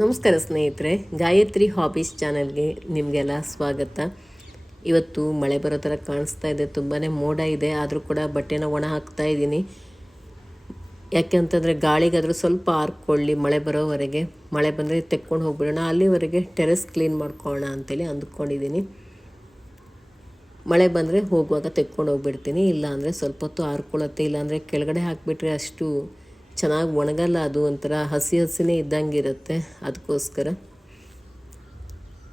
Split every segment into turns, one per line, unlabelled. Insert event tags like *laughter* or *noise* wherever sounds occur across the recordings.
ನಮಸ್ಕಾರ ಸ್ನೇಹಿತರೆ, ಗಾಯತ್ರಿ ಹಾಬೀಸ್ ಚಾನಲ್ಗೆ ನಿಮಗೆಲ್ಲ ಸ್ವಾಗತ. ಇವತ್ತು ಮಳೆ ಬರೋ ಥರ ಕಾಣಿಸ್ತಾ ಇದೆ ತುಂಬಾ ಮೋಡ ಇದೆ, ಆದರೂ ಕೂಡ ಬಟ್ಟೆನ ಒಣ ಹಾಕ್ತಾ ಇದ್ದೀನಿ. ಯಾಕೆಂತಂದರೆ ಗಾಳಿಗಾದರೂ ಸ್ವಲ್ಪ ಹಾರ್ಕೊಳ್ಳಿ ಮಳೆ ಬರೋವರೆಗೆ. ಮಳೆ ಬಂದರೆ ತೆಕ್ಕೊಂಡು ಹೋಗ್ಬಿಡೋಣ, ಅಲ್ಲಿವರೆಗೆ ಟೆರೆಸ್ ಕ್ಲೀನ್ ಮಾಡ್ಕೊಳ್ಳೋಣ ಅಂತೇಳಿ ಅಂದ್ಕೊಂಡಿದ್ದೀನಿ. ಮಳೆ ಬಂದರೆ ಹೋಗುವಾಗ ತೆಕ್ಕೊಂಡು ಹೋಗ್ಬಿಡ್ತೀನಿ, ಇಲ್ಲಾಂದರೆ ಸ್ವಲ್ಪ ಹೊತ್ತು ಆರ್ಕೊಳ್ಳುತ್ತೆ, ಇಲ್ಲಾಂದರೆ ಕೆಳಗಡೆ ಹಾಕಿಬಿಟ್ರೆ ಅಷ್ಟು ಚೆನ್ನಾಗಿ ಒಣಗಲ್ಲ, ಅದು ಒಂಥರ ಹಸಿ ಹಸಿನೇ ಇದ್ದಂಗೆ ಇರುತ್ತೆ ಅದಕ್ಕೋಸ್ಕರ.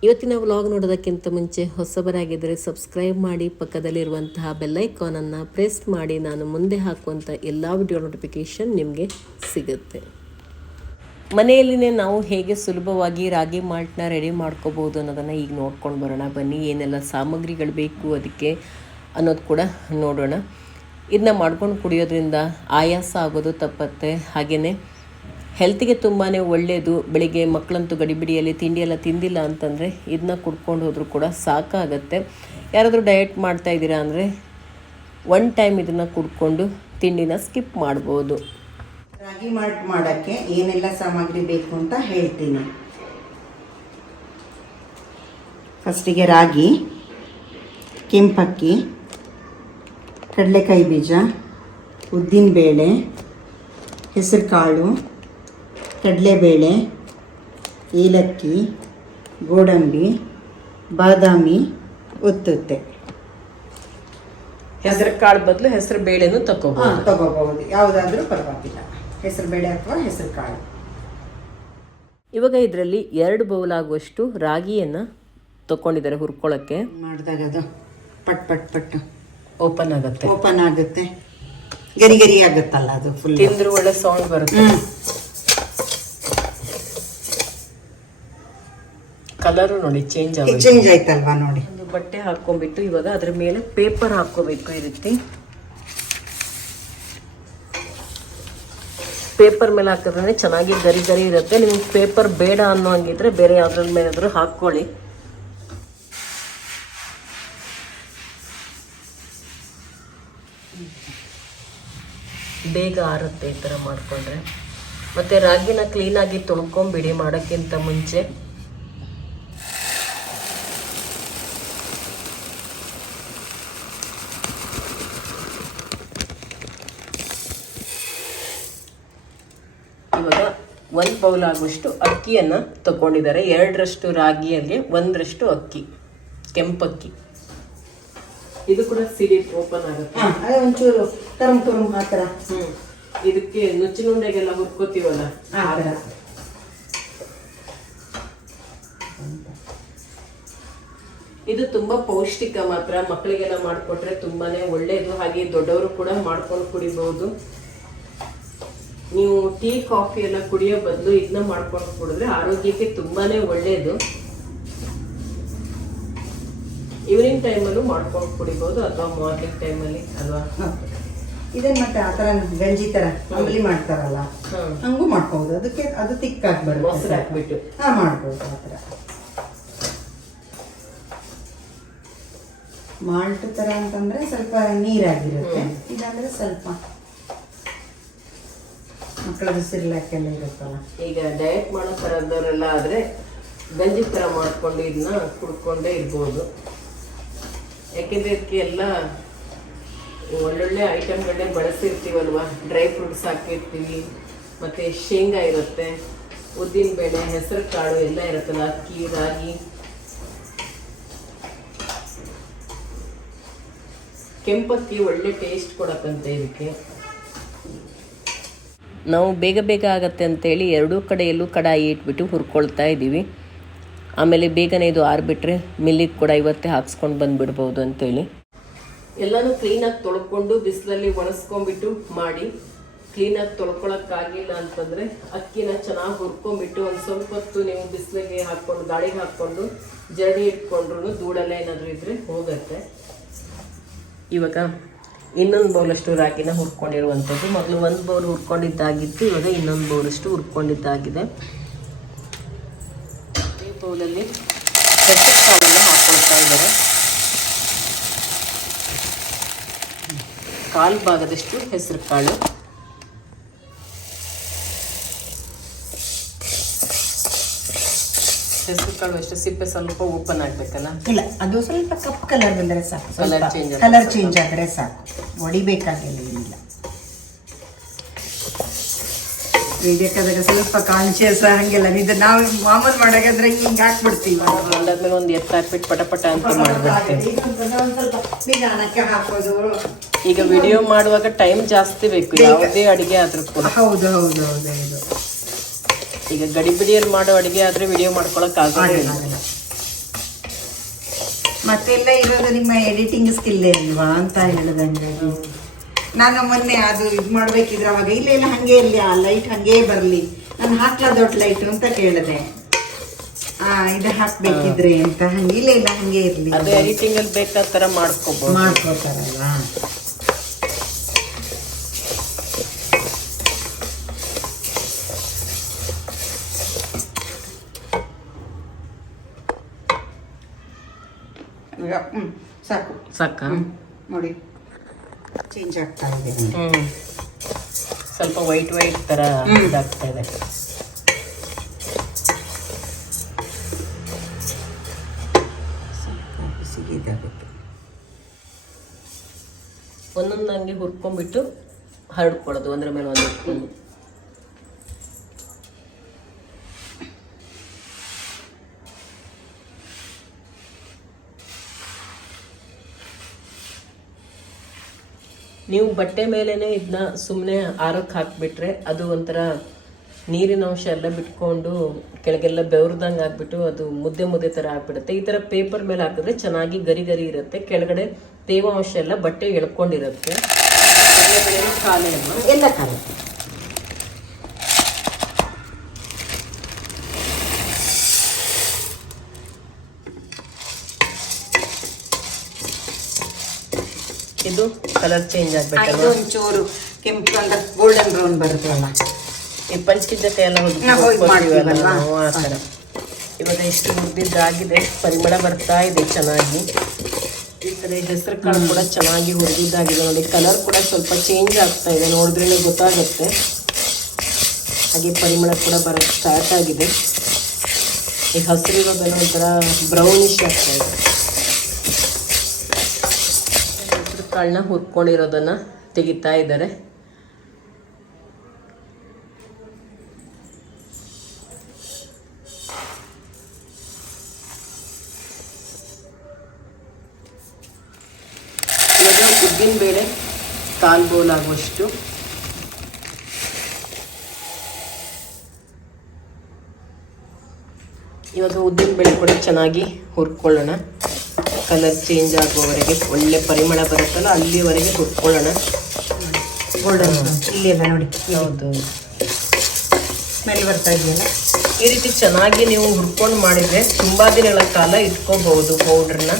ಇವತ್ತಿನ ವ್ಲಾಗ್ ನೋಡೋದಕ್ಕಿಂತ ಮುಂಚೆ ಹೊಸಬರಾಗಿದ್ದರೆ ಸಬ್ಸ್ಕ್ರೈಬ್ ಮಾಡಿ, ಪಕ್ಕದಲ್ಲಿರುವಂತಹ ಬೆಲ್ಲೈಕಾನನ್ನು ಪ್ರೆಸ್ ಮಾಡಿ, ನಾನು ಮುಂದೆ ಹಾಕುವಂಥ ಎಲ್ಲ ವಿಡಿಯೋ ನೋಟಿಫಿಕೇಷನ್ ನಿಮಗೆ ಸಿಗುತ್ತೆ. ಮನೆಯಲ್ಲಿನೇ ನಾವು ಹೇಗೆ ಸುಲಭವಾಗಿ ರಾಗಿ ಮಾಲ್ಟ್ನ ರೆಡಿ ಮಾಡ್ಕೋಬೋದು ಅನ್ನೋದನ್ನು ಈಗ ನೋಡ್ಕೊಂಡು ಬರೋಣ. ಬನ್ನಿ, ಏನೆಲ್ಲ ಸಾಮಗ್ರಿಗಳು ಬೇಕು ಅದಕ್ಕೆ ಅನ್ನೋದು ಕೂಡ ನೋಡೋಣ. ಇದನ್ನ ಮಾಡ್ಕೊಂಡು ಕುಡಿಯೋದ್ರಿಂದ ಆಯಾಸ ಆಗೋದು ತಪ್ಪತ್ತೆ. ಹಾಗೆಯೇ ಹೆಲ್ತಿಗೆ ತುಂಬಾ ಒಳ್ಳೆಯದು ಬೆಳಿಗ್ಗೆ ಮಕ್ಕಳಂತೂ ಗಡಿಬಿಡಿಯಲ್ಲಿ ತಿಂಡಿ ಎಲ್ಲ ತಿಂದಿಲ್ಲ ಅಂತಂದರೆ ಇದನ್ನ ಕುಡ್ಕೊಂಡು ಹೋದರೂ ಕೂಡ ಸಾಕಾಗತ್ತೆ. ಯಾರಾದರೂ ಡಯಟ್ ಮಾಡ್ತಾ ಇದ್ದೀರಾ ಅಂದರೆ ಒನ್ ಟೈಮ್ ಇದನ್ನು ಕುಡ್ಕೊಂಡು ತಿಂಡಿನ ಸ್ಕಿಪ್ ಮಾಡ್ಬೋದು.
ರಾಗಿ ಮಾಲ್ಟ್ ಮಾಡೋಕ್ಕೆ ಏನೆಲ್ಲ ಸಾಮಗ್ರಿ ಬೇಕು ಅಂತ ಹೇಳ್ತೀನಿ. ಫಸ್ಟಿಗೆ ರಾಗಿ, ಕೆಂಪಕ್ಕಿ ಕಡಲೆಕಾಯಿ ಬೀಜ ಉದ್ದಿನಬೇಳೆ ಹೆಸರು ಕಾಳು ಕಡಲೆಬೇಳೆ ಏಲಕ್ಕಿ ಗೋಡಂಬಿ ಬಾದಾಮಿ ಒತ್ತುತ್ತೆ.
ಹೆಸರು ಕಾಳು ಬದಲು ಹೆಸರು ಬೇಳೆನೂ ತಗೋಬಹುದು
ತಗೋಬಹುದು. ಯಾವುದಾದ್ರೂ ಪರವಾಗಿಲ್ಲ. ಹೆಸರು ಬೇಳೆ ಅಥವಾ ಹೆಸರು ಕಾಳು
ಇವಾಗ ಇದರಲ್ಲಿ ಎರಡು ಬೌಲ್ ಆಗುವಷ್ಟು ರಾಗಿಯನ್ನು ತಗೊಂಡಿದ್ದಾರೆ ಹುರ್ಕೊಳ್ಳೋಕ್ಕೆ.
ಮಾಡಿದಾಗ ಅದು ಪಟ್ ಪಟ್ ಪಟ್ಟು.
ಓಪನ್ ಆಗುತ್ತೆ.
ಓಪನ್ ಆಗುತ್ತೆ. ಗರಿ ಗರಿ ಆಗುತ್ತಲ್ಲ ಅದು ಫುಲ್
ತಿಂದ್ರು ಒಳ್ಳೆ ಸೌಂಡ್ ಬರುತ್ತೆ. ಕಲರ್ ನೋಡಿ ಚೇಂಜ್ ಆಗುತ್ತೆ
ಚೇಂಜ್ ಆಯ್ತಲ್ವಾ ನೋಡಿ.
ಒಂದು ಬಟ್ಟೆ ಹಾಕೊಂಡ್ಬಿಟ್ಟು ಇವಾಗ ಅದ್ರ ಮೇಲೆ ಪೇಪರ್ ಹಾಕೋಬೇಕು ಇರುತ್ತೆ ರೀತಿ. ಪೇಪರ್ ಮೇಲೆ ಹಾಕಿದ್ರೆ ಚೆನ್ನಾಗಿ ಗರಿ ಗರಿ ಇರುತ್ತೆ. ನಿಮ್ಗೆ ಪೇಪರ್ ಬೇಡ ಅನ್ನೋ ಹಂಗಿದ್ರೆ ಬೇರೆ ಯಾವ್ದ್ರ ಮೇಲಾದ್ರೂ ಹಾಕೊಳ್ಳಿ ಬೇಗ ಆರುತ್ತೆ ಈ ಥರ ಮಾಡಿಕೊಂಡ್ರೆ. ಮತ್ತು ರಾಗಿನ ಕ್ಲೀನಾಗಿ ತೊಳ್ಕೊಂಬಿಡಿ ಮಾಡೋಕ್ಕಿಂತ ಮುಂಚೆ. ಇವಾಗ ಒಂದು ಬೌಲ್ ಆಗುವಷ್ಟು ಅಕ್ಕಿಯನ್ನು ತಗೊಂಡಿದ್ದಾರೆ ಎರಡರಷ್ಟು ರಾಗಿಯಲ್ಲಿ ಒಂದರಷ್ಟು ಅಕ್ಕಿ ಕೆಂಪಕ್ಕಿ. ಇದು ಕೂಡ ಸಿಡಿ ಓಪನ್ ಆಗುತ್ತೆ.
ಒಂಚೂರು ಕರುಮ್ ಕರುಮ್ ಮಾತ್ರ ಥರ.
ಹ್ಮ್. ಇದಕ್ಕೆ ನುಚ್ಚಿನುಂಡೆಗೆಲ್ಲ ಹುರ್ಕೋತೀವಲ್ಲ?
ಆ ಥರ.
ಇದು ತುಂಬಾ ಪೌಷ್ಟಿಕ ಮಾತ್ರ. ಮಕ್ಕಳಿಗೆಲ್ಲ ಮಾಡಿಕೊಟ್ರೆ ತುಂಬಾನೇ ಒಳ್ಳೇದು. ಹಾಗೆ ದೊಡ್ಡವರು ಕೂಡ ಮಾಡ್ಕೊಂಡು ಕುಡಿಬಹುದು ನೀವು ಟೀ ಕಾಫಿ ಎಲ್ಲ ಕುಡಿಯೋ ಬದಲು ಇದನ್ನ ಮಾಡ್ಕೊಂಡು ಕುಡಿದ್ರೆ ಆರೋಗ್ಯಕ್ಕೆ ತುಂಬಾನೇ ಒಳ್ಳೇದು. ಈವ್ನಿಂಗ್ ಟೈಮಲ್ಲೂ ಮಾಡ್ಕೊಂಡು ಕುಡಿಬಹುದು ಅಥವಾ ಮಾರ್ನಿಂಗ್ ಟೈಮಲ್ಲಿ ಅಲ್ವಾ?
ಇದನ್ನ ಮತ್ತೆ ಆ ಥರ ಗಂಜಿ ಥರ ಅಂಬಲಿ ಮಾಡ್ತಾರಲ್ಲ ಹಂಗೂ ಮಾಡ್ಬೋದು. ಅದಕ್ಕೆ ಅದು ಬರುತ್ತೆ
ಹಾಕ್ಬಿಟ್ಟು.
ಹಾ ಮಾಡ್ಬೋದು ಆ ಥರ ಮಾಲ್ಟ್ ಥರ ಅಂತಂದ್ರೆ ಸ್ವಲ್ಪ ನೀರಾಗಿರುತ್ತೆ. ಇದಂದ್ರೆ ಸ್ವಲ್ಪ ಮಕ್ಕಳದು ಸಿರ್ಲಾಕೆಲ್ಲ ಇರುತ್ತಲ್ಲ.
ಈಗ ಡಯಟ್ ಮಾಡೋ ಥರದವರೆಲ್ಲ ಆದ್ರೆ ಗಂಜಿ ಥರ ಮಾಡ್ಕೊಂಡು ಇದನ್ನ ಕುಡ್ಕೊಂಡೇ ಇರ್ಬೋದು. ಯಾಕೆಂದ್ರೆ ಇದಕ್ಕೆ ಎಲ್ಲ ಒಳ್ಳೊಳ್ಳೆ ಐಟಮ್ಗಳನ್ನೇ ಬಳಸಿರ್ತೀವಲ್ವ? ಡ್ರೈ ಫ್ರೂಟ್ಸ್ ಹಾಕಿರ್ತೀವಿ, ಮತ್ತು ಶೇಂಗಾ ಇರುತ್ತೆ, ಉದ್ದಿನ ಬೇಳೆ ಹೆಸರು ಕಾಳು ಎಲ್ಲ ಇರುತ್ತಲ್ಲ, ಅಕ್ಕಿ, ರಾಗಿ. ಕೆಂಪಕ್ಕಿ ಒಳ್ಳೆ ಟೇಸ್ಟ್ ಕೊಡಕ್ಕಂತೆ ಇದಕ್ಕೆ. ನಾವು ಬೇಗ ಬೇಗ ಆಗತ್ತೆ ಅಂತೇಳಿ ಎರಡೂ ಕಡೆಯಲ್ಲೂ ಕಡಾಯಿ ಇಟ್ಬಿಟ್ಟು ಹುರ್ಕೊಳ್ತಾ ಇದ್ದೀವಿ. ಆಮೇಲೆ ಬೇಗನೆ ಇದು ಆರ್ಬಿಟ್ರೆ ಮಿಲ್ಲಿಗೆ ಕೂಡ ಇವತ್ತೇ ಹಾಕ್ಸ್ಕೊಂಡು ಬಂದುಬಿಡ್ಬೋದು ಅಂತೇಳಿ. ಎಲ್ಲನೂ ಕ್ಲೀನಾಗಿ ತೊಳ್ಕೊಂಡು ಬಿಸಿಲಲ್ಲಿ ಒಣಸ್ಕೊಂಡ್ಬಿಟ್ಟು ಮಾಡಿ. ಕ್ಲೀನಾಗಿ ತೊಳ್ಕೊಳಕ್ಕಾಗಿಲ್ಲ ಅಂತಂದರೆ ಅಕ್ಕಿನ ಚೆನ್ನಾಗಿ ಹುರ್ಕೊಂಡ್ಬಿಟ್ಟು ಒಂದು ಸ್ವಲ್ಪ ಹೊತ್ತು ನೀವು ಬಿಸಿಲಿಗೆ ಹಾಕ್ಕೊಂಡು ಗಾಳಿಗೆ ಹಾಕ್ಕೊಂಡು, ಜರಡಿ ಇಟ್ಕೊಂಡ್ರು ಧೂಳೆಲ್ಲ ಏನಾದರೂ ಇದ್ದರೆ ಹೋಗುತ್ತೆ. ಇವಾಗ ಇನ್ನೊಂದು ಬೌಲಷ್ಟು ರಾಗಿನ ಹುರ್ಕೊಂಡಿರುವಂಥದ್ದು. ಮೊದಲು ಒಂದು ಬೌಲ್ ಹುರ್ಕೊಂಡಿದ್ದಾಗಿತ್ತು, ಇವಾಗ ಇನ್ನೊಂದು ಬೌಲಷ್ಟು ಹುರ್ಕೊಂಡಿದ್ದಾಗಿದೆ. ಈ ಬೌಲಲ್ಲಿ ಹೆಸರು ಕಾಳನ್ನು ಹಾಕ್ಕೊಳ್ತಾ ಇದ್ದಾರೆ. ಕಾಲು ಭಾಗದಷ್ಟು ಹೆಸರು ಕಾಳು. ಹೆಸರು ಕಾಳು ಅಷ್ಟು ಸಿಪ್ಪೆ ಸ್ವಲ್ಪ ಓಪನ್ ಆಗ್ಬೇಕಲ್ಲ?
ಇಲ್ಲ ಅದು ಸ್ವಲ್ಪ ಕಪ್ ಕಲರ್ ಬಂದರೆ ಸಾಕು.
Colour
ಸ್ವಲ್ಪ ಕಲರ್ ಚೇಂಜ್ ಆದರೆ ಸಾಕು. ಒಡಿಬೇಕಾಗಿಲ್ಲ ಏನಿಲ್ಲ. ಬೇಕಾದಾಗ ಸ್ವಲ್ಪ ಕಾನ್ಶಿಯಸ್ ಹಂಗೆಲ್ಲ ಇದು ನಾವು ಮಾಮೂಲು ಮಾಡಾಗಂದ್ರೆ ಹಿಂಗೆ ಹಾಕ್ಬಿಡ್ತೀವಿ.
ಅದಾದ್ಮೇಲೆ ಒಂದು ಎತ್ತ ಹಾಕ್ಬಿಟ್ಟು ಪಟ ಪಟ ಅಂತ ಮಾಡ್ಬಿಡ್ತೀವಿ.
ನಿಧಾನಕ್ಕೆ ಹಾಕೋದು.
ಈಗ ವಿಡಿಯೋ ಮಾಡುವಾಗ ಟೈಮ್ ಜಾಸ್ತಿ ಬೇಕು. ಯಾವುದೇ ಅಡಿಗೆ ಆದ್ರೂ ಕೂಡ.
ಹೌದು ಹೌದು ಹೌದು ಹೌದು.
ಈಗ ಗಡಿಬಿಡಿಯಲ್ಲಿ ಮಾಡೋ ಅಡಿಗೆ ಆದರೆ ವಿಡಿಯೋ ಮಾಡ್ಕೊಳಕ್ ಆಗೋದಿಲ್ಲ.
ಮತ್ತೆಲ್ಲ ಇರೋದು ನಿಮ್ಮ ಎಡಿಟಿಂಗ್ ಸ್ಕಿಲ್ಲೇ ಅಲ್ವಾ ಅಂತ ಹೇಳಿದಂಗೆ. ನಾನು ಮೊನ್ನೆ ಅದು ಇದು ಮಾಡ್ಬೇಕಿದ್ರೆ ಅವಾಗ ಇಲ್ಲ ಇಲ್ಲ ಹಂಗೆ ಇರಲಿ ಆ ಲೈಟ್ ಹಂಗೆ ಬರಲಿ. ನಾನು ಹಾಕ್ಲಾ ದೊಡ್ಡ ಲೈಟ್ ಅಂತ ಕೇಳಿದೆ. ಆ ಇದು ಹಾಕ್ಬೇಕಿದ್ರೆ ಅಂತ. ಹಂಗೆ ಇಲ್ಲ ಇಲ್ಲ ಹಂಗೆ ಇರಲಿ.
ಅದು ಎಡಿಟಿಂಗ್ ಅಲ್ಲಿ ಬೇಕಾದ ತರ ಮಾಡ್ಕೋಬಹುದು
ಮಾಡ್ಕೋತಾರಲ್ಲ. ಸಾಕು.
ಸಾಕ?
ನೋಡಿ. ಚೇಂಜ್ ಆಗ್ತಾ ಇದೆ.
ಸ್ವಲ್ಪ ವೈಟ್ ವೈಟ್ ತರ. ಇದಾಗ್ತಾ ಇದೆ.
ಇದಾಗುತ್ತೆ.
ಒಂದೊಂದು ಹಂಗೆ ಹುರ್ಕೊಂಡ್ಬಿಟ್ಟು ಹರಡ್ಕೊಳ್ಳೋದು ಒಂದ್ರ ಮೇಲೆ ಒಂದು ನೀವು ಬಟ್ಟೆ ಮೇಲೇ ಇದನ್ನ ಸುಮ್ಮನೆ ಆರಕ್ಕೆ ಹಾಕಿಬಿಟ್ರೆ ಅದು ಒಂಥರ ನೀರಿನ ಅಂಶ ಎಲ್ಲ ಬಿಟ್ಕೊಂಡು ಕೆಳಗೆಲ್ಲ ಬೆವ್ರದಂಗೆ ಆಗಿಬಿಟ್ಟು ಅದು ಮುದ್ದೆ ಮುದ್ದೆ ಥರ ಆಗ್ಬಿಡುತ್ತೆ. ಈ ಥರ ಪೇಪರ್ ಮೇಲೆ ಹಾಕಿದ್ರೆ ಚೆನ್ನಾಗಿ ಗರಿ ಗರಿ ಇರುತ್ತೆ. ಕೆಳಗಡೆ ತೇವಾಂಶ ಎಲ್ಲ ಬಟ್ಟೆ ಎಳ್ಕೊಂಡಿರುತ್ತೆ.
ಎಲ್ಲ ಕಾಲ
ಇದು ಕಲರ್ ಚೇಂಜ್ ಆಗ್ಬೇಕಲ್ಲ
ಒಂಚೂರು ಕೆಂಪು ಅಂತ ಗೋಲ್ಡನ್ ಬ್ರೌನ್ ಬರುತ್ತಲ್ಲ.
ಈ ಪಂಚಕಿ ಜೊತೆ ಎಲ್ಲ
ನಾವು
ಆ ಥರ. ಇವಾಗ ಇಷ್ಟು ಹುರಿದಿದ್ದಾಗಿದೆ ಪರಿಮಳ ಬರ್ತಾ ಇದೆ ಚೆನ್ನಾಗಿ. ಈ ಕಡೆ ಹೆಸರು ಕಾಳು ಕೂಡ ಚೆನ್ನಾಗಿ ಹುರಿದಿದ್ದಾಗಿದೆ. ನೋಡಿ ಕಲರ್ ಕೂಡ ಸ್ವಲ್ಪ ಚೇಂಜ್ ಆಗ್ತಾ ಇದೆ. ನೋಡಿದ್ರೇ ಗೊತ್ತಾಗುತ್ತೆ. ಹಾಗೆ ಪರಿಮಳ ಕೂಡ ಬರ ಸ್ಟಾರ್ಟ್ ಆಗಿದೆ. ಈ ಹಸಿರಿರೋದೆಲ್ಲ ಒಂಥರ ಬ್ರೌನಿಶ್ ಆಗ್ತಾ ಇದೆ. ಕಾಳನ್ನ ಹುರ್ಕೊಂಡಿರೋದನ್ನು ತೆಗಿತಾ ಇದ್ದಾರೆ. ಉದ್ದಿನ ಬೇಳೆ ಕಾಲು ಬೋಲ್ ಆಗುವಷ್ಟು. ಇವಾಗ ಉದ್ದಿನ ಬೇಳೆ ಕೂಡ ಚೆನ್ನಾಗಿ ಹುರ್ಕೊಳ್ಳೋಣ. ಕಲರ್ ಚೇಂಜ್ ಆಗುವವರೆಗೆ ಒಳ್ಳೆ ಪರಿಮಳ ಬರುತ್ತಲ್ಲ ಅಲ್ಲಿವರೆಗೆ ಹುರ್ಕೊಳ್ಳೋಣ
ಗೋಲ್ಡನ್ ಇಲ್ಲಿ ಎಲ್ಲ ನೋಡಿ.
ಹೌದು.
ಸ್ಮೆಲ್ ಬರ್ತಾ ಇದೆಯಲ್ಲ?
ಈ ರೀತಿ ಚೆನ್ನಾಗಿ ನೀವು ಹುರ್ಕೊಂಡು ಮಾಡಿದರೆ ತುಂಬ ದಿನಗಳ ಕಾಲ ಇಟ್ಕೋಬಹುದು ಪೌಡ್ರನ್ನ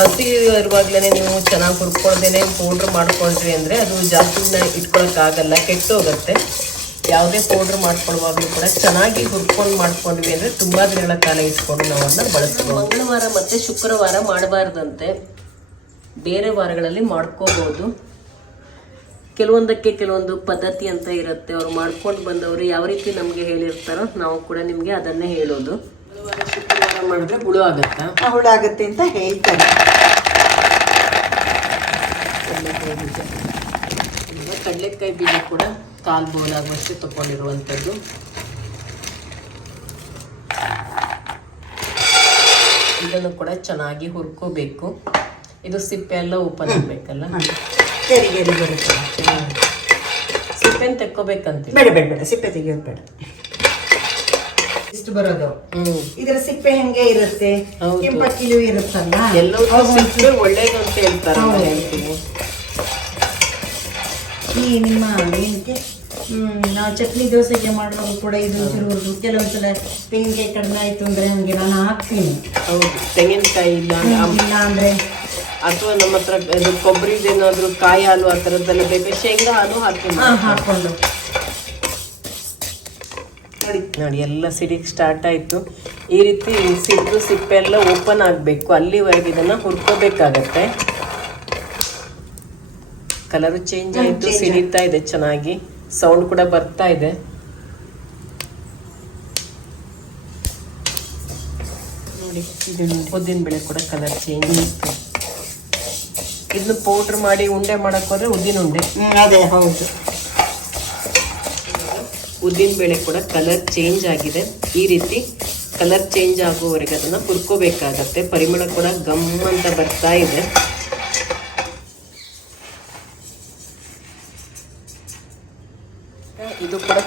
ಹಸಿ ಇರುವಾಗಲೇ ನೀವು ಚೆನ್ನಾಗಿ ಹುರ್ಕೊಳ್ದೇ ಪೌಡ್ರ್ ಮಾಡ್ಕೊಂಡ್ರಿ ಅಂದರೆ ಅದು ಜಾಸ್ತಿ ದಿನ ಇಟ್ಕೊಳಕ್ಕಾಗಲ್ಲ ಕೆಟ್ಟೋಗುತ್ತೆ. ಯಾವುದೇ ಪೌಡ್ರ್ ಮಾಡ್ಕೊಳ್ಳುವಾಗಲೂ ಕೂಡ ಚೆನ್ನಾಗಿ ಹುರ್ಕೊಂಡು ಮಾಡ್ಕೊಂಡ್ವಿ ಅಂದರೆ ತುಂಬ ದಿನಗಳ ಕಾಲ ಇಟ್ಕೊಂಡು ನಾವು ಅದನ್ನ ಬಳಸ್ತೀವಿ ಮಂಗಳವಾರ ಮತ್ತು ಶುಕ್ರವಾರ ಮಾಡಬಾರ್ದಂತೆ ಬೇರೆ ವಾರಗಳಲ್ಲಿ ಮಾಡ್ಕೋಬೋದು. ಕೆಲವೊಂದಕ್ಕೆ ಕೆಲವೊಂದು ಪದ್ಧತಿ ಅಂತ ಇರುತ್ತೆ. ಅವ್ರು ಮಾಡ್ಕೊಂಡು ಬಂದವರು ಯಾವ ರೀತಿ ನಮಗೆ ಹೇಳಿರ್ತಾರೋ ನಾವು ಕೂಡ ನಿಮಗೆ ಅದನ್ನೇ ಹೇಳೋದು. ಶುಕ್ರವಾರ ಮಾಡಿದ್ರೆ ಹುಳು ಆಗುತ್ತೆ?
ಹುಳು ಆಗುತ್ತೆ ಅಂತ ಹೇಳ್ತಾರೆ.
ಕಡಲೆಕಾಯಿ ಬೀಜ. ಕಡಲೆಕಾಯಿ ಬೀಜ ಕೂಡ ಕಾಲು ಬೌಲ್ ಆಗುವಷ್ಟು ತಗೊಂಡಿರುವಂಥದ್ದು. ಇದನ್ನು ಕೂಡ ಚೆನ್ನಾಗಿ ಹುರ್ಕೋಬೇಕು. ಇದು ಸಿಪ್ಪೆ ಎಲ್ಲ ಓಪನ್ ಆಗಬೇಕಲ್ಲ?
ತೆರಿಗೆ ಬರುತ್ತೆ.
ಸಿಪ್ಪೆನ ತೆಕ್ಕೋಬೇಕಂತ
ಬೇಡ ಬೇಡ ಬೇಡ ಸಿಪ್ಪೆ ತೆಗಿಯೋದು ಬೇಡ. ಇಷ್ಟು ಬರೋದು. ಇದರ ಸಿಪ್ಪೆ ಹೆಂಗೆ ಇರುತ್ತೆ. ಕೆಂಪಕ್ಕಿಲು ಇರುತ್ತಲ್ಲ?
ಎಲ್ಲವೂ ಸಿಪ್ಪೆ ಒಳ್ಳೇದು ಅಂತ ಹೇಳ್ತಾರೆ
ಈ ನಿಮ್ಮ ಏನಕ್ಕೆ ನಾವು ಚಟ್ನಿ ದೋಸೆಗೆ ಮಾಡುವಾಗ ಕೂಡ ಇದು ಕೆಲವೊಂದು ಕೆಲವೊಂದ್ಸಲ ತೆಂಗಿನಕಾಯಿ ಕಡಿಮೆ ಆಯ್ತು ಅಂದ್ರೆ ಹಂಗೆ ನಾನು ಹಾಕ್ತೀನಿ.
ಹೌದು ತೆಂಗಿನಕಾಯಿ ಇಲ್ಲ
ಇಲ್ಲ ಅಂದ್ರೆ
ಅಥವಾ ನಮ್ಮ ಹತ್ರ ಕೊಬ್ಬರಿದೇನಾದ್ರೂ ಕಾಯಿ ಹಾಲು ಆ ಥರದ್ದೆಲ್ಲ ಬೇಕು ಶೇಂಗಾ ಹಾಲು ಹಾಕ್ತೀನಿ.
ಹಾ ಹಾಕೊಂಡು ನೋಡಿ
ನೋಡಿ ಎಲ್ಲ ಸಿಡಿಗೆ ಸ್ಟಾರ್ಟ್ ಆಯಿತು. ಈ ರೀತಿ ಸಿಪ್ಪು ಸಿಪ್ಪೆ ಎಲ್ಲ ಓಪನ್ ಆಗಬೇಕು. ಅಲ್ಲಿವರೆಗೆ ಇದನ್ನು ಹುರ್ಕೋಬೇಕಾಗತ್ತೆ. ಕಲರ್ ಚೇಂಜ್ ಆಯಿತು ಸಿಡಿತಾ ಇದೆ ಚೆನ್ನಾಗಿ. ಸೌಂಡ್ ಕೂಡ ಬರ್ತಾ ಇದೆ. ನೋಡಿ ಉದ್ದಿನ ಬೇಳೆ ಕೂಡ ಕಲರ್ ಚೇಂಜ್ ಇತ್ತು ಇದನ್ನು ಪೌಡ್ರ್ ಮಾಡಿ ಉಂಡೆ ಮಾಡಕ್ಕೆ ಹೋದ್ರೆ ಉದ್ದಿನ ಉಂಡೆ.
ಅದೇ ಹೌದು.
ಉದ್ದಿನ ಬೇಳೆ ಕೂಡ ಕಲರ್ ಚೇಂಜ್ ಆಗಿದೆ. ಈ ರೀತಿ ಕಲರ್ ಚೇಂಜ್ ಆಗುವವರೆಗೆ ಅದನ್ನು ಹುರ್ಕೋಬೇಕಾಗತ್ತೆ. ಪರಿಮಳ ಕೂಡ ಗಮ್ ಅಂತ ಬರ್ತಾ ಇದೆ.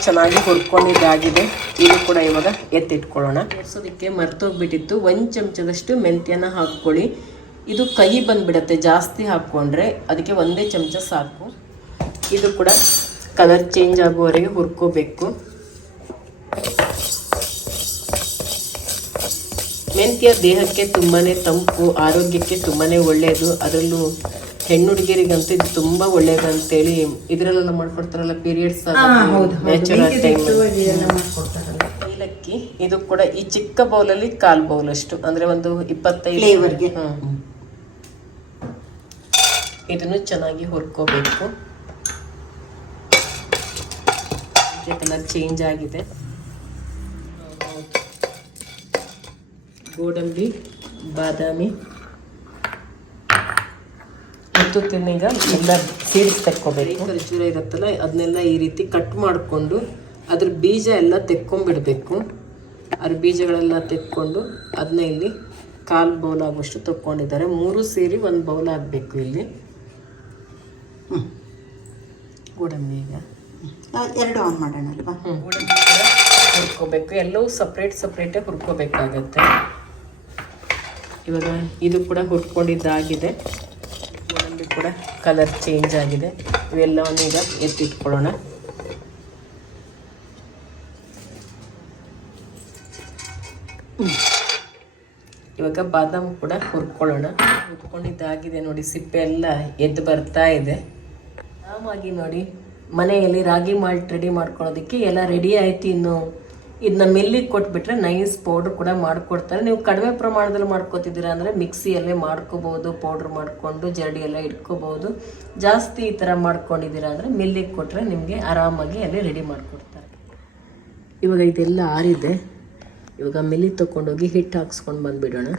ಚೆನ್ನಾಗಿ ಹುರ್ಕೊಂಡಿದ್ದಾಗಿದೆ ಇದು ಕೂಡ ಇವಾಗ ಎತ್ತಿಟ್ಕೊಳ್ಳೋಣ. ಎರ್ಸೋದಕ್ಕೆ ಮರ್ತೋಗ್ಬಿಟ್ಟಿತ್ತು. ಒಂದು ಚಮಚದಷ್ಟು ಮೆಂತ್ಯನ ಹಾಕ್ಕೊಳ್ಳಿ. ಇದು ಕಹಿ ಬಂದ್ಬಿಡತ್ತೆ, ಜಾಸ್ತಿ ಹಾಕ್ಕೊಂಡ್ರೆ. ಅದಕ್ಕೆ ಒಂದೇ ಚಮಚ ಸಾಕು. ಇದು ಕೂಡ ಕಲರ್ ಚೇಂಜ್ ಆಗುವವರೆಗೆ ಹುರ್ಕೋಬೇಕು. ಮೆಂತ್ಯ ದೇಹಕ್ಕೆ ತುಂಬಾ ತಂಪು, ಆರೋಗ್ಯಕ್ಕೆ ತುಂಬಾ ಒಳ್ಳೆಯದು ಅದರಲ್ಲೂ ಹೆಣ್ಣು ಹುಡುಗಿಯರಿಗಂತೂ ಇದು ತುಂಬಾ ಒಳ್ಳೇದು ಅಂತೇಳಿ ಇದರಲ್ಲೆಲ್ಲ ಮಾಡ್ಕೊಡ್ತಾರಲ್ಲ ಪೀರಿಯಡ್ಸ್ ನ್ಯಾಚುರಲ್ ಟೈಮ್ ಏಲಕ್ಕಿ ಇದು ಕೂಡ ಈ ಚಿಕ್ಕ ಬೌಲಲ್ಲಿ ಕಾಲ್ ಬೌಲ್ ಅಷ್ಟು. ಅಂದ್ರೆ ಒಂದು ಇಪ್ಪತ್ತೈದು ಹ್ಮ್. ಇದನ್ನು ಚೆನ್ನಾಗಿ ಹುರ್ಕೋಬೇಕು. ಕಲರ್ ಚೇಂಜ್ ಆಗಿದೆ. ಗೋಡಂಬಿ ಬಾದಾಮಿ. ತಿನ್ನೀಗ ಎಲ್ಲ ಸೀಡ್ಸ್ ತೆಕ್ಕೋಬೇಕು. ಖರ್ಜೂರ ಇರುತ್ತಲ್ಲ ಅದನ್ನೆಲ್ಲ ಈ ರೀತಿ ಕಟ್ ಮಾಡಿಕೊಂಡು ಅದ್ರ ಬೀಜ ಎಲ್ಲ ತೆಕ್ಕೊಂಡ್ಬಿಡ್ಬೇಕು ಅದ್ರ ಬೀಜಗಳೆಲ್ಲ ತೆಕ್ಕೊಂಡು ಅದನ್ನ ಇಲ್ಲಿ ಕಾಲು ಬೌಲ್ ಆಗುವಷ್ಟು ತಕ್ಕೊಂಡಿದ್ದಾರೆ. ಮೂರು ಸೇರಿ ಒಂದು ಬೌಲ್ ಆಗಬೇಕು ಇಲ್ಲಿ.
ಹ್ಮ್.
ಗೋಡಂಬಿ ಈಗ.
ಎರಡು ಆನ್ ಮಾಡೋಣ ಅಲ್ವಾ?
ಗೋಡಂಬಿ ಕೂಡ ಹುರ್ಕೋಬೇಕು. ಎಲ್ಲವೂ ಸಪ್ರೇಟ್ ಸಪ್ರೇಟೇ ಹುರ್ಕೋಬೇಕಾಗತ್ತೆ. ಇವಾಗ ಇದು ಕೂಡ ಹುರ್ಕೊಂಡಿದ್ದಾಗಿದೆ. ಕೂಡ ಕಲರ್ ಚೇಂಜ್ ಆಗಿದೆ. ಇವೆಲ್ಲವನ್ನು ಈಗ ಎತ್ತಿಟ್ಕೊಳ್ಳೋಣ. ಇವಾಗ ಬಾದಾಮ್ ಕೂಡ ಹುರ್ಕೊಳ್ಳೋಣ. ಹುರ್ಕೊಂಡಿದ್ದಾಗಿದೆ ನೋಡಿ, ಸಿಪ್ಪೆ ಎಲ್ಲ ಎದ್ದು ಬರ್ತಾ ಇದೆ. ಆರಾಮಾಗಿ ನೋಡಿ, ಮನೆಯಲ್ಲಿ ರಾಗಿ ಮಾಲ್ಟ್ ರೆಡಿ ಮಾಡ್ಕೊಳ್ಳೋದಕ್ಕೆ ಎಲ್ಲ ರೆಡಿ ಆಯ್ತು ಇನ್ನು. ಇದನ್ನ ಮಿಲ್ಲಿಗೆ ಕೊಟ್ಬಿಟ್ರೆ ನೈಸ್ ಪೌಡ್ರ್ ಕೂಡ ಮಾಡ್ಕೊಡ್ತಾರೆ. ನೀವು ಕಡಿಮೆ ಪ್ರಮಾಣದಲ್ಲಿ ಮಾಡ್ಕೋತಿದ್ದೀರಾ ಅಂದರೆ ಮಿಕ್ಸಿಯಲ್ಲೇ ಮಾಡ್ಕೋಬೋದು, ಪೌಡ್ರ್ ಮಾಡಿಕೊಂಡು ಜರಡಿ ಎಲ್ಲ ಇಟ್ಕೋಬೋದು. ಜಾಸ್ತಿ ಈ ಥರ ಮಾಡ್ಕೊಂಡಿದ್ದೀರಾ ಅಂದರೆ ಮಿಲ್ಲಿಗೆ ಕೊಟ್ಟರೆ ನಿಮಗೆ ಆರಾಮಾಗಿ ಅಲ್ಲಿ ರೆಡಿ ಮಾಡಿಕೊಡ್ತಾರೆ. ಇವಾಗ ಇದೆಲ್ಲ ಆರಿದೆ. ಇವಾಗ ಮಿಲ್ಲಿಗೆ ತೊಗೊಂಡೋಗಿ ಹಿಟ್ಟು ಹಾಕ್ಸ್ಕೊಂಡು ಬಂದುಬಿಡೋಣ.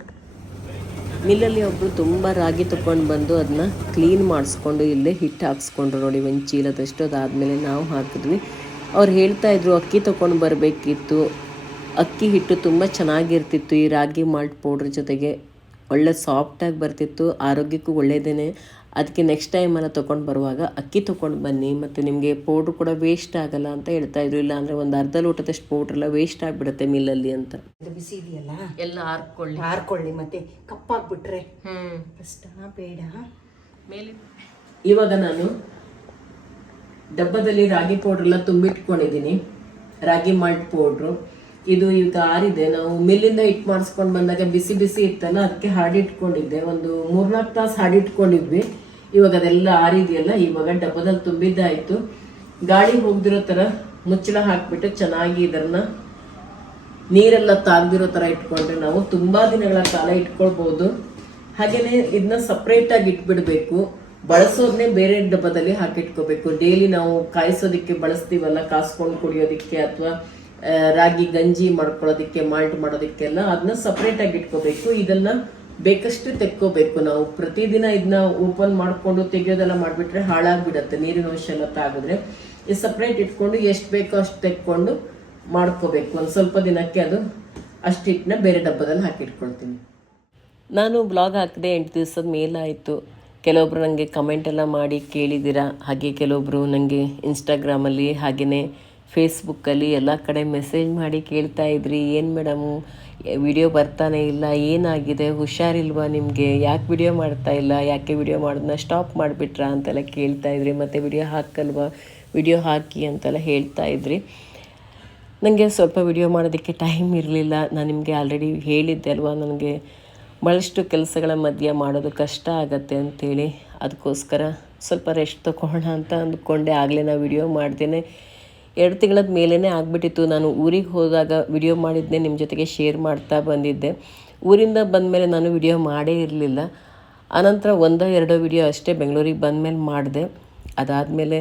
ಮಿಲ್ಲಲ್ಲಿ ಒಬ್ಬರು ತುಂಬ ರಾಗಿ ತೊಗೊಂಡು ಬಂದು ಅದನ್ನ ಕ್ಲೀನ್ ಮಾಡಿಸ್ಕೊಂಡು ಇಲ್ಲೇ ಹಿಟ್ಟು ಹಾಕ್ಸ್ಕೊಂಡ್ರು ನೋಡಿ, ಒಂದು ಚೀಲದಷ್ಟು ಅದಾದಮೇಲೆ ನಾವು ಹಾಕಿದ್ವಿ. ಅವ್ರು ಹೇಳ್ತಾ ಇದ್ರು ಅಕ್ಕಿ ತೊಗೊಂಡು ಬರಬೇಕಿತ್ತು. ಅಕ್ಕಿ ಹಿಟ್ಟು ತುಂಬ ಚೆನ್ನಾಗಿರ್ತಿತ್ತು. ಈ ರಾಗಿ ಮಾಲ್ಟ್ ಪೌಡ್ರ್ ಜೊತೆಗೆ ಒಳ್ಳೆ ಸಾಫ್ಟಾಗಿ ಬರ್ತಿತ್ತು. ಆರೋಗ್ಯಕ್ಕೂ ಒಳ್ಳೆಯದೇ ಅದಕ್ಕೆ ನೆಕ್ಸ್ಟ್ ಟೈಮ್ ಎಲ್ಲ ತೊಗೊಂಡು ಬರುವಾಗ ಅಕ್ಕಿ ತೊಗೊಂಡು ಬನ್ನಿ. ಮತ್ತು ನಿಮಗೆ ಪೌಡ್ರ್ ಕೂಡ ವೇಸ್ಟ್ ಆಗಲ್ಲ ಅಂತ ಹೇಳ್ತಾ ಇದ್ರು. ಇಲ್ಲ ಅಂದರೆ ಒಂದು ಅರ್ಧ ಲೋಟದಷ್ಟು ಪೌಡ್ರ್ ಎಲ್ಲ ವೇಸ್ಟ್ ಆಗಿಬಿಡುತ್ತೆ ಮಿಲ್ಲಲ್ಲಿ ಅಂತ.
ಇದು ಬಿಸಿ ಇದೆಯಲ್ಲ?
ಎಲ್ಲ ಹಾರ್ಕೊಳ್ಳಿ
ಹಾರ್ಕೊಳ್ಳಿ ಮತ್ತೆ ಕಪ್ಪಾಗ್ಬಿಟ್ರೆ?
ಹ್ಞೂ
ಅಷ್ಟಾ ಬೇಡ.
ಮೇಲೆ. ಇವಾಗ ನಾನು ಡಬ್ಬದಲ್ಲಿ ರಾಗಿ ಪೌಡ್ರೆಲ್ಲ ತುಂಬಿಟ್ಕೊಂಡಿದ್ದೀನಿ. ರಾಗಿ ಮಾಲ್ಟ್ ಪೌಡ್ರು ಇದು ಈಗ ಆರಿದೆ. ನಾವು ಮಿಲ್ಲಿಂದ ಹಿಟ್ಟು ಮಾಡಿಸ್ಕೊಂಡು ಬಂದಾಗ ಬಿಸಿ ಬಿಸಿ ಇತ್ತಲ್ಲ, ಅದಕ್ಕೆ ಹಾಡಿಟ್ಕೊಂಡಿದ್ದೆ. ಒಂದು ಮೂರ್ನಾಲ್ಕು ತಾಸು ಹಾಡಿಟ್ಕೊಂಡಿದ್ವಿ. ಇವಾಗ ಅದೆಲ್ಲ ಆರಿದೆಯಲ್ಲ, ಇವಾಗ ಡಬ್ಬದಲ್ಲಿ ತುಂಬಿದ್ದಾಯಿತು. ಗಾಳಿ ಹೋಗ್ದಿರೋ ಥರ ಮುಚ್ಚಳ ಹಾಕಿಬಿಟ್ಟು ಚೆನ್ನಾಗಿ ಇದನ್ನ ನೀರೆಲ್ಲ ತಾಗ್ದಿರೋ ಥರ ಇಟ್ಕೊಂಡ್ರೆ ನಾವು ತುಂಬಾ ದಿನಗಳ ಕಾಲ ಇಟ್ಕೊಳ್ಬೋದು. ಹಾಗೆಯೇ ಇದನ್ನ ಸಪ್ರೇಟಾಗಿ ಇಟ್ಬಿಡ್ಬೇಕು. ಬಳಸೋದನ್ನೇ ಬೇರೆ ಡಬ್ಬದಲ್ಲಿ ಹಾಕಿಟ್ಕೋಬೇಕು. ಡೈಲಿ ನಾವು ಕಾಯಿಸೋದಕ್ಕೆ ಬಳಸ್ತೀವಲ್ಲ, ಕಾಸ್ಕೊಂಡು ಕುಡಿಯೋದಕ್ಕೆ ಅಥವಾ ರಾಗಿ, ಗಂಜಿ ಮಾಡ್ಕೊಳ್ಳೋದಕ್ಕೆ, ಮಾಲ್ಟ್ ಮಾಡೋದಕ್ಕೆಲ್ಲ ಅದನ್ನ ಸಪ್ರೇಟ್ ಆಗಿ ಇಟ್ಕೋಬೇಕು. ಇದನ್ನ ಬೇಕಷ್ಟು ತೆಕ್ಕೋಬೇಕು ನಾವು. ಪ್ರತಿದಿನ ಇದನ್ನ ಓಪನ್ ಮಾಡಿಕೊಂಡು ತೆಗೆಯೋದೆಲ್ಲ ಮಾಡಿಬಿಟ್ರೆ ಹಾಳಾಗ್ಬಿಡತ್ತೆ. ನೀರಿನ ಅಂಶ ಎಲ್ಲ ತಾಗಿದ್ರೆ ಇದು ಸಪ್ರೇಟ್ ಇಟ್ಕೊಂಡು ಎಷ್ಟು ಬೇಕೋ ಅಷ್ಟು ತೆಕ್ಕೊಂಡು ಮಾಡ್ಕೋಬೇಕು. ಒಂದು ಸ್ವಲ್ಪ ದಿನಕ್ಕೆ ಅದು ಅಷ್ಟು ಹಿಟ್ಟನ್ನ ಬೇರೆ ಡಬ್ಬದಲ್ಲಿ ಹಾಕಿಟ್ಕೊಳ್ತೀನಿ. ನಾನು ಬ್ಲಾಗ್ ಹಾಕಿದೆ ಎಂಟು ದಿವಸದ ಮೇಲಾಯಿತು. ಕೆಲವೊಬ್ರು ನನಗೆ ಕಮೆಂಟ್ ಎಲ್ಲ ಮಾಡಿ ಕೇಳಿದ್ದೀರಾ? ಹಾಗೆ ಕೆಲವೊಬ್ಬರು ನನಗೆ ಇನ್ಸ್ಟಾಗ್ರಾಮಲ್ಲಿ ಹಾಗೆಯೇ ಫೇಸ್ಬುಕ್ಕಲ್ಲಿ ಎಲ್ಲ ಕಡೆ ಮೆಸೇಜ್ ಮಾಡಿ ಕೇಳ್ತಾ ಇದ್ರಿ. ಏನು ಮೇಡಮು ವಿಡಿಯೋ ಬರ್ತಾನೆ ಇಲ್ಲ, ಏನಾಗಿದೆ? ಹುಷಾರಿಲ್ವಾ ನಿಮಗೆ? ಯಾಕೆ ವಿಡಿಯೋ ಮಾಡ್ತಾ ಇಲ್ಲ? ಯಾಕೆ ವಿಡಿಯೋ ಮಾಡೋದನ್ನ ಸ್ಟಾಪ್ ಮಾಡಿಬಿಟ್ರಾ ಅಂತೆಲ್ಲ ಕೇಳ್ತಾ ಇದ್ರಿ. ಮತ್ತು ವಿಡಿಯೋ ಹಾಕಲ್ವಾ? ವಿಡಿಯೋ ಹಾಕಿ ಅಂತೆಲ್ಲ ಹೇಳ್ತಾ ಇದ್ರಿ. ನನಗೆ ಸ್ವಲ್ಪ ವಿಡಿಯೋ ಮಾಡೋದಕ್ಕೆ ಟೈಮ್ ಇರಲಿಲ್ಲ. ನಾನು ನಿಮಗೆ ಆಲ್ರೆಡಿ ಹೇಳಿದ್ದೆ ಅಲ್ವಾ? ನನಗೆ ಭಾಳಷ್ಟು ಕೆಲಸಗಳ ಮಧ್ಯೆ ಮಾಡೋದು ಕಷ್ಟ ಆಗತ್ತೆ ಅಂಥೇಳಿ ಅದಕ್ಕೋಸ್ಕರ ಸ್ವಲ್ಪ ರೆಸ್ಟ್ ತೊಗೊಳ್ಳೋಣ ಅಂತ ಅಂದ್ಕೊಂಡೆ. ಆಗಲೇ ನಾನು ವಿಡಿಯೋ ಮಾಡ್ದೇನೆ. ಎರಡು ತಿಂಗಳದ ಮೇಲೇ ಆಗಿಬಿಟ್ಟಿತ್ತು. ನಾನು ಊರಿಗೆ ಹೋದಾಗ ವಿಡಿಯೋ ಮಾಡಿದ್ದೆ ನಿಮ್ಮ ಜೊತೆಗೆ ಶೇರ್ ಮಾಡ್ತಾ ಬಂದಿದ್ದೆ. ಊರಿಂದ ಬಂದಮೇಲೆ ನಾನು ವಿಡಿಯೋ ಮಾಡೇ ಇರಲಿಲ್ಲ. ಆನಂತರ ಒಂದೋ ಎರಡೋ ವಿಡಿಯೋ ಅಷ್ಟೇ ಬೆಂಗಳೂರಿಗೆ ಬಂದಮೇಲೆ ಮಾಡಿದೆ. ಅದಾದಮೇಲೆ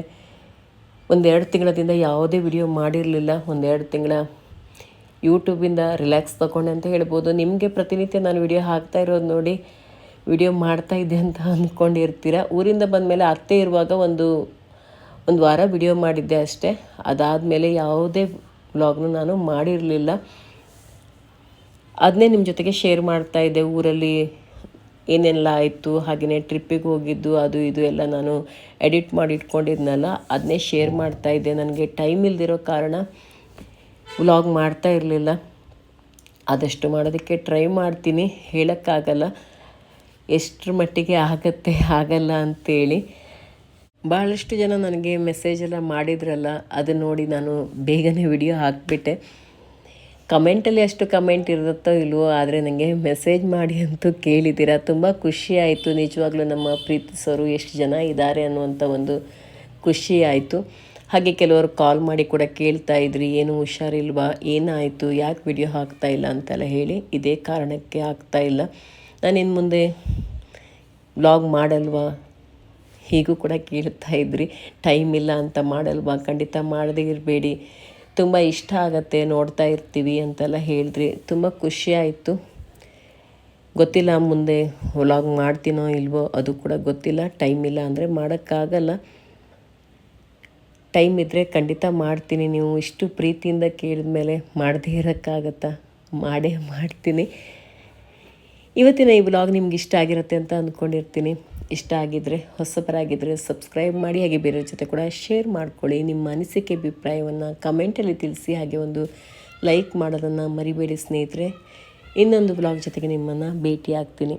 ಒಂದೆರಡು ತಿಂಗಳದಿಂದ ಯಾವುದೇ ವಿಡಿಯೋ ಮಾಡಿರಲಿಲ್ಲ. ಒಂದೆರಡು ತಿಂಗಳ ಯೂಟ್ಯೂಬಿಂದ ರಿಲ್ಯಾಕ್ಸ್ ತಗೊಂಡೆ ಅಂತ ಹೇಳ್ಬೋದು. ನಿಮಗೆ ಪ್ರತಿನಿತ್ಯ ನಾನು ವಿಡಿಯೋ ಹಾಕ್ತಾ ಇರೋದು ನೋಡಿ ವಿಡಿಯೋ ಮಾಡ್ತಾ ಇದ್ದೆ ಅಂತ *laughs* ಅಂದ್ಕೊಂಡಿರ್ತೀರ ಊರಿಂದ ಬಂದಮೇಲೆ ಅತ್ತೆ ಇರುವಾಗ ಒಂದು ಒಂದು ವಾರ ವಿಡಿಯೋ ಮಾಡಿದ್ದೆ ಅಷ್ಟೇ. ಅದಾದಮೇಲೆ ಯಾವುದೇ ವ್ಲಾಗ್ನು ನಾನು ಮಾಡಿರಲಿಲ್ಲ. ಅದನ್ನೇ ನಿಮ್ಮ ಜೊತೆಗೆ ಶೇರ್ ಮಾಡ್ತಾ ಇದ್ದೆ. ಊರಲ್ಲಿ ಏನೆಲ್ಲ ಆಯಿತು ಹಾಗೆಯೇ ಟ್ರಿಪ್ಪಿಗೆ ಹೋಗಿದ್ದು, ಅದು ಇದು ಎಲ್ಲ ನಾನು ಎಡಿಟ್ ಮಾಡಿ ಇಟ್ಕೊಂಡಿದ್ನಲ್ಲ ಅದನ್ನೇ ಶೇರ್ ಮಾಡ್ತಾ ಇದ್ದೆ. ನನಗೆ ಟೈಮ್ ಇಲ್ದಿರೋ ಕಾರಣ ವ್ಲಾಗ್ ಮಾಡ್ತಾ ಇರಲಿಲ್ಲ. ಆದಷ್ಟು ಮಾಡೋದಕ್ಕೆ ಟ್ರೈ ಮಾಡ್ತೀನಿ. ಹೇಳೋಕ್ಕಾಗಲ್ಲ. ಎಷ್ಟರ ಮಟ್ಟಿಗೆ ಆಗತ್ತೆ, ಆಗಲ್ಲ ಅಂತೇಳಿ. ಭಾಳಷ್ಟು ಜನ ನನಗೆ ಮೆಸೇಜ್ ಎಲ್ಲ ಮಾಡಿದ್ರಲ್ಲ, ಅದನ್ನ ನೋಡಿ ನಾನು ಬೇಗನೆ ವಿಡಿಯೋ ಹಾಕಿಬಿಟ್ಟೆ. ಕಮೆಂಟಲ್ಲಿ ಅಷ್ಟು ಕಮೆಂಟ್ ಇರುತ್ತೋ ಇಲ್ವೋ, ಆದರೆ ನನಗೆ ಮೆಸೇಜ್ ಮಾಡಿ ಅಂತೂ ಕೇಳಿದ್ದೀರಾ. ತುಂಬ ಖುಷಿ ಆಯಿತು. ನಿಜವಾಗ್ಲೂ ನಮ್ಮ ಪ್ರೀತಿಸೋರು ಎಷ್ಟು ಜನ ಇದ್ದಾರೆ ಅನ್ನುವಂಥ ಒಂದು ಖುಷಿ ಆಯಿತು. ಹಾಗೆ ಕೆಲವರು ಕಾಲ್ ಮಾಡಿ ಕೂಡ ಕೇಳ್ತಾ ಇದ್ರಿ, ಏನು ಹುಷಾರಿಲ್ವಾ, ಏನಾಯಿತು, ಯಾಕೆ ವಿಡಿಯೋ ಹಾಕ್ತಾ ಇಲ್ಲ ಅಂತೆಲ್ಲ ಹೇಳಿ ಇದೇ ಕಾರಣಕ್ಕೆ ಆಗ್ತಾ ಇಲ್ಲ. ನಾನು ಇನ್ನು ಮುಂದೆ ವ್ಲಾಗ್ ಮಾಡಲ್ವಾ? ಹೀಗೂ ಕೂಡ ಕೇಳ್ತಾ ಇದ್ರಿ. ಟೈಮ್ ಇಲ್ಲ ಅಂತ ಮಾಡಲ್ವಾ? ಖಂಡಿತ ಮಾಡದೇ ಇರಬೇಡಿ. ತುಂಬ ಇಷ್ಟ ಆಗತ್ತೆ ನೋಡ್ತಾ ಇರ್ತೀವಿ ಅಂತೆಲ್ಲ ಹೇಳಿದ್ರಿ. ತುಂಬ ಖುಷಿ ಆಯಿತು. ಗೊತ್ತಿಲ್ಲ ಮುಂದೆ ವ್ಲಾಗ್ ಮಾಡ್ತೀನೋ ಇಲ್ವೋ, ಅದು ಕೂಡ ಗೊತ್ತಿಲ್ಲ. ಟೈಮ್ ಇಲ್ಲ ಅಂದರೆ ಮಾಡೋಕ್ಕಾಗಲ್ಲ. ಟೈಮ್ ಇದ್ದರೆ ಖಂಡಿತ ಮಾಡ್ತೀನಿ. ನೀವು ಇಷ್ಟು ಪ್ರೀತಿಯಿಂದ ಕೇಳಿದ ಮೇಲೆ ಮಾಡದೇ ಇರೋಕ್ಕಾಗತ್ತಾ? ಮಾಡೇ ಮಾಡ್ತೀನಿ. ಇವತ್ತಿನ ಈ ಬ್ಲಾಗ್ ನಿಮ್ಗೆ ಇಷ್ಟ ಆಗಿರುತ್ತೆ ಅಂತ ಅಂದ್ಕೊಂಡಿರ್ತೀನಿ ಇಷ್ಟ ಆಗಿದ್ದರೆ ಹೊಸಬರಾಗಿದ್ದರೆ ಸಬ್ಸ್ಕ್ರೈಬ್ ಮಾಡಿ, ಹಾಗೆ ಬೇರೆಯವ್ರ ಜೊತೆ ಕೂಡ ಶೇರ್ ಮಾಡ್ಕೊಳ್ಳಿ. ನಿಮ್ಮ ಅನಿಸಿಕೆ, ಅಭಿಪ್ರಾಯವನ್ನು ಕಮೆಂಟಲ್ಲಿ ತಿಳಿಸಿ, ಹಾಗೆ ಒಂದು ಲೈಕ್ ಮಾಡೋದನ್ನು ಮರಿಬೇಡಿ ಸ್ನೇಹಿತರೆ. ಇನ್ನೊಂದು ಬ್ಲಾಗ್ ಜೊತೆಗೆ ನಿಮ್ಮನ್ನು ಭೇಟಿ ಆಗ್ತೀನಿ